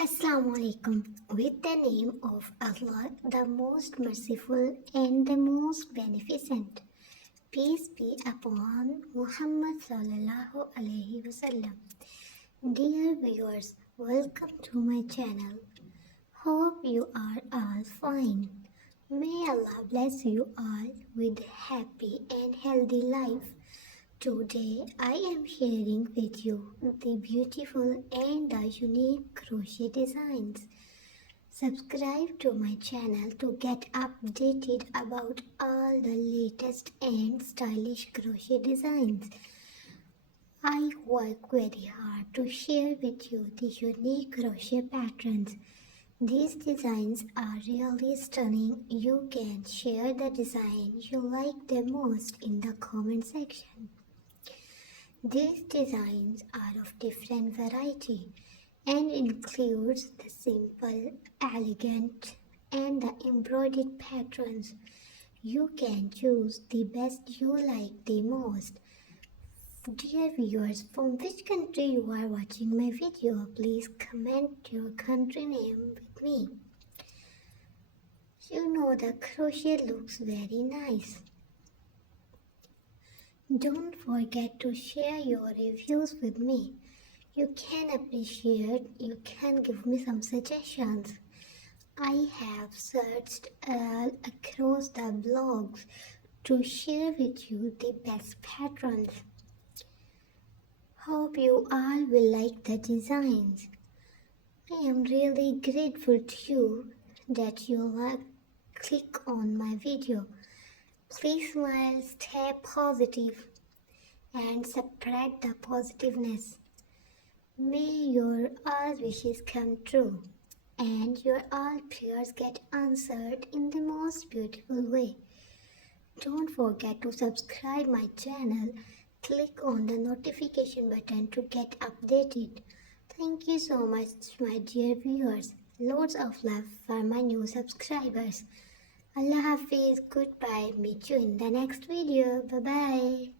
Assalamu alaikum. With the name of Allah, the most merciful and the most beneficent. Peace be upon Muhammad sallallahu alaihi wasallam. Dear viewers, welcome to my channel. Hope you are all fine. May Allah bless you all with a happy and healthy life. Today I am sharing with you the beautiful and the unique crochet designs. Subscribe to my channel to get updated about all the latest and stylish crochet designs. I work very hard to share with you the unique crochet patterns. These designs are really stunning. You can share the design you like the most in the comment section. These designs are of different variety and includes the simple, elegant and the embroidered patterns. You can choose the best you like the most. Dear viewers, from which country you are watching my video, please comment your country name with me. You know the crochet looks very nice. Don't forget to share your reviews with me. You can appreciate, you can give me some suggestions. I have searched across the blogs to share with you the best patterns. Hope you all will like the designs. I am really grateful to you that you click on my video. Please smile, stay positive, and spread the positiveness. May your all wishes come true, and your all prayers get answered in the most beautiful way. Don't forget to subscribe my channel. Click on the notification button to get updated. Thank you so much, my dear viewers. Loads of love for my new subscribers. Allah Hafiz, goodbye, meet you in the next video, bye bye.